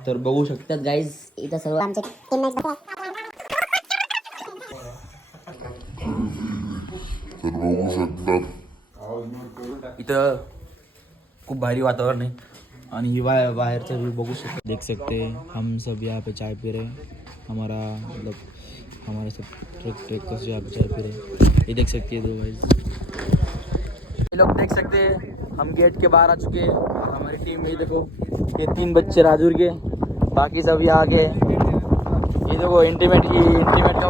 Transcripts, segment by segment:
तर बघू शकतात गाईज इथं सर्व आमचे इथं खूप भारी वातावरण आहे आणि बाहरचा व्यू बघू शकते, देख सकते हम सब यहाँ पे चाय पी रहे हमारा मतलब हमारे सब ट्रैकर्स यहाँ पे चाय पी रहे ये देख सकते हैं दो भाई ये लोग देख सकते हैं हम गेट के बाहर आ चुके हैं और हमारी टीम में देखो ये 3 बच्चे राजूर के बाकी सब यहाँ आगे ये देखो इंटीमेट का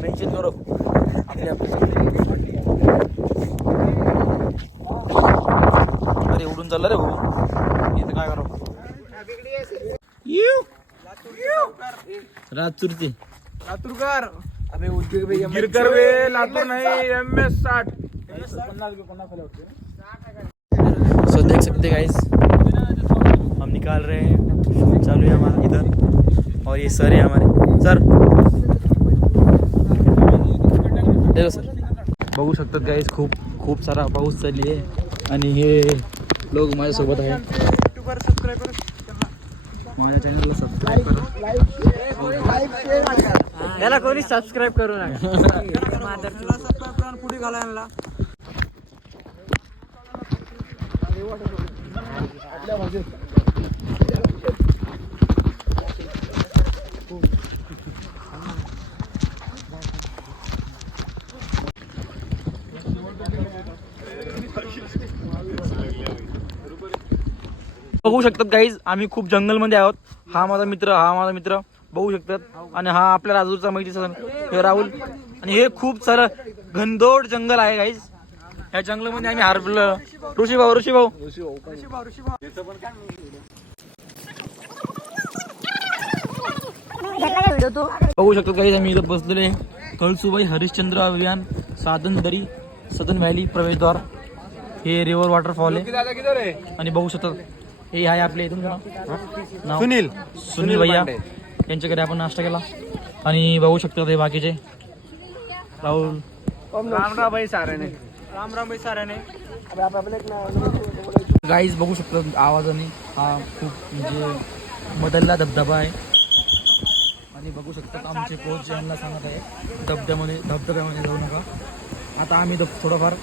मेंशन करो अरे उडून चालला रे भाऊ इथं काय करो लातूरचे लातूरकर अबे गिरकर वे लातूर नहीं MS60 सो देख सकते गाइस हम निकाल रहे हैं चालू है हमारा इधर और ये सर है हमारे सर देखो सर बघू शकतात गाइस खूप सारा पाऊस चालली आहे आणि हे लोक माझ्यासोबत आहे माझ्या चॅनलला सबस्क्राईब करा याला कोणी सबस्क्राईब करू नका पुढे घालायला बघू शकतात गाईज आम्ही खूप जंगलमध्ये आहोत हा माझा मित्र बघू शकतात आणि हा आपल्या राजूरचा मैत्रीचा हे राहुल आणि हे खूप सारं घनदोड जंगल आहे गाईज या जंगलामध्ये आम्ही हरपलो ऋषी भाऊ बघू शकतो गाईज आम्ही इथं बसलेले कळसुबाई हरिश्चंद्र अभियान साधन व्हॅली प्रवेशद्वार हे रिव्हर वॉटरफॉल आहे आणि बघू शकतात हे आहे आपले इथून नाव सुनील भैया यांच्याकडे आपण नाश्ता केला आणि बघू शकतात हे बाकीचे राहुल रामराम भाई साऱ्याने गाईज बघू शकतात आवाजाने हा खूप म्हणजे बदलला धबधबा आहे आणि बघू शकतात आमचे कोच यांना सांगत आहे धबधब्यामध्ये जाऊ नका आता आम्ही थोडंफार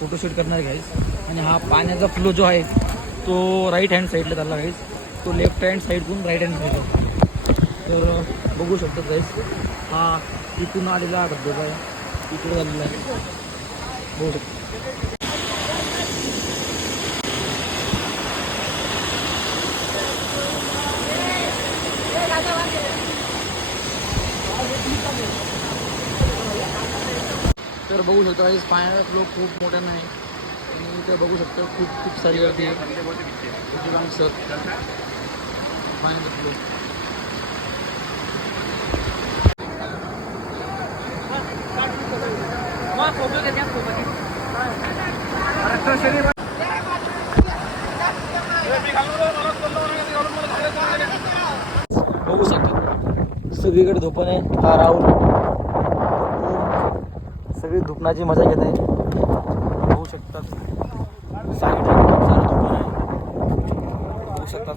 फोटोशूट करणार गाईज आणि हा पाण्याचा फ्लो जो आहे तो राईट हँड साईडला चालला गाईज तो लेफ्ट हँड साईडकडून राईट हँड साईड तर बघू शकतात गाईज हा इथून आलेला धबधबा आहे इकडे झालेला आहे बघू शकतो तर बघू शकतो गाईज पाण्याचा फ्लो खूप मोठा नाही आणि इथं बघू शकतो खूप सारी गर्दी आहे सर पाण्याचा फ्लो बघू शकतो सगळीकडे धुपण आहे हा राहुल सगळी धुपणाची मजा घेत आहे बघू शकतात साईडला खूप सारं धुपण आहे बघू शकतात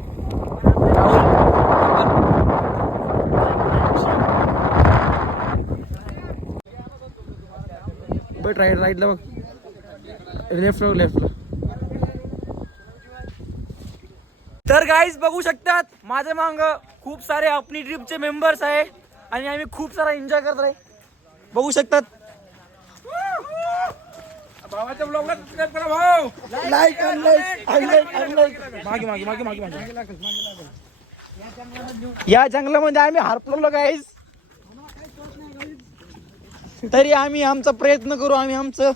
बट राईटला बघ लेफ्टला तर गाईज बघू शकतात माझ्या मांग खूप सारे अपनी ट्रिपचे मेंबर्स आहे आणि आम्ही खूप सारा एन्जॉय करत आहे बघू शकतात भावाच्या ब्लॉगला सबस्क्राइब करा भाऊ लाईक मागे या जंगलामध्ये आम्ही हरपलो गाईज तरी आम्ही आमचा प्रयत्न करू आमचे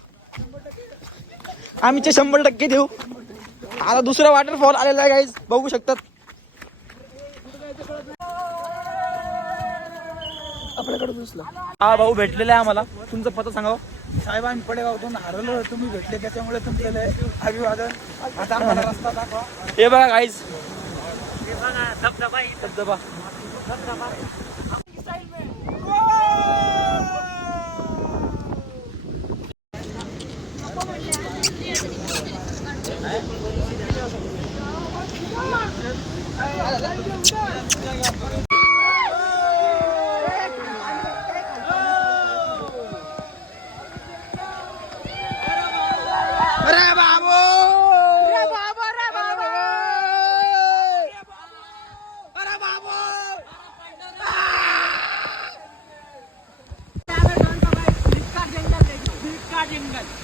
100% देऊ आता दुसरा वॉटरफॉल आलेला आहे गाईज बघू शकतात आपल्याकडे दुसरा हा भाऊ भेटलेला आहे आम्हाला तुमचा पत्ता सांगा साहेब आम्ही पडेगावतून हरवलो तुम्ही भेटले त्याच्यामुळे तुमचं अभिवादन आता आम्हाला रस्ता दाखवा हे बघा गाईज धबधबा अरे बाबू अरे बाबू अरे बाबू अरे बाबू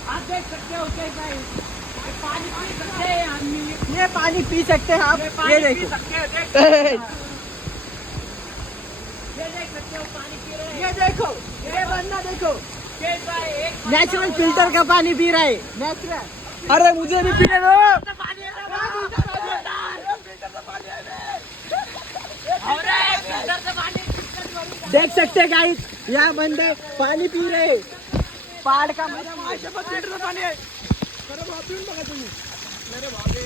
आप देख सकते हो कैसा है पानी पी सकते हैं आदमी ये पानी पी सकते हैं आप ये देखो ये देख सकते हो पानी पी रहे हैं ये देखो ये बंदा देखो नेचुरल फिल्टर का पानी पी रहा है नेचुरल अरे मुझे भी पीने दो देख सकते हैं गाइस यहाँ बंदे पानी पी रहे हैं पहाड़ का मजा पानी है बघा तुम्ही अरे बाबे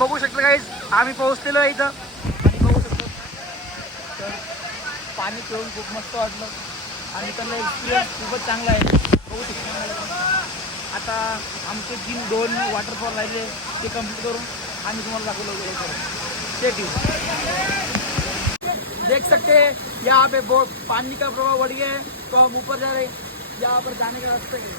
बघू शकतो गाईज आम्ही पोहोचलेलो आहे इथं आणि बघू शकतो तर पाणी पिऊन खूप मस्त वाटलं आणि त्यांना एक्सपिरियन्स खूपच चांगला आहे बघू शकतो आता आमचे 2 वॉटरफॉल राहिले ते कम्प्लीट करून आम्ही तुम्हाला दाखवलं वगैरे देख सकते हैं यहाँ पे बहुत पानी का प्रभाव बढ़ गया है तो हम ऊपर जा रहे हैं यहाँ पर जाने का रास्ता है